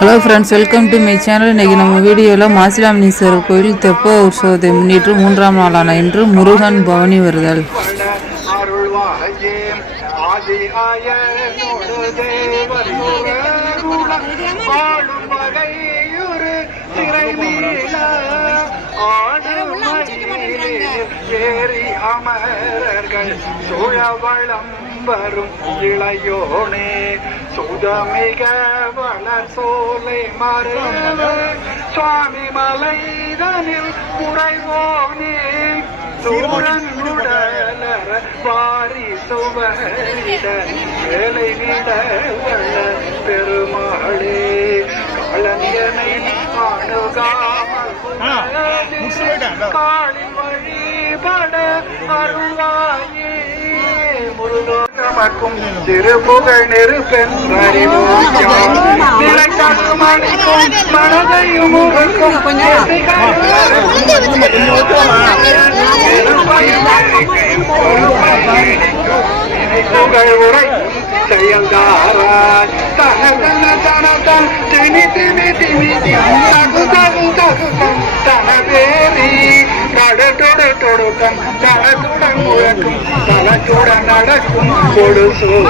Hello friends welcome to my channel இன்றைக்கி நம்ம வீடியோவில் மாசிலாமணீஸ்வரர் கோயில் தெப்ப உற்சவத்தை முன்னிட்டு மூன்றாம் நாளான இன்று முருகன் பவனி வருதல். அமரர்கள் சுழவளம் வரும் இளையோனே. சுதமிக வளர் சோலை மறைவ சுவாமி மலைதனில் உறைவோனே சூரன் உடலற வாரி சுவரிட வேலை விட பெருமாளே காலனியனை ஆணுகாமல் காளி வழிபட அருள்வாயே முருகோகமக்கும் திருப்புகழ் நெருப்பென்றறிவோம் நிலை மனதையும் புகழ் உரை செயல்தாரா தன தன தன தன் திமி திமி திமி தகு தகு கடட்டொடு தொடுக்கம் தனத்துடன் முழக்கும் தனத்துடன் நடக்கும் கொடு சூழ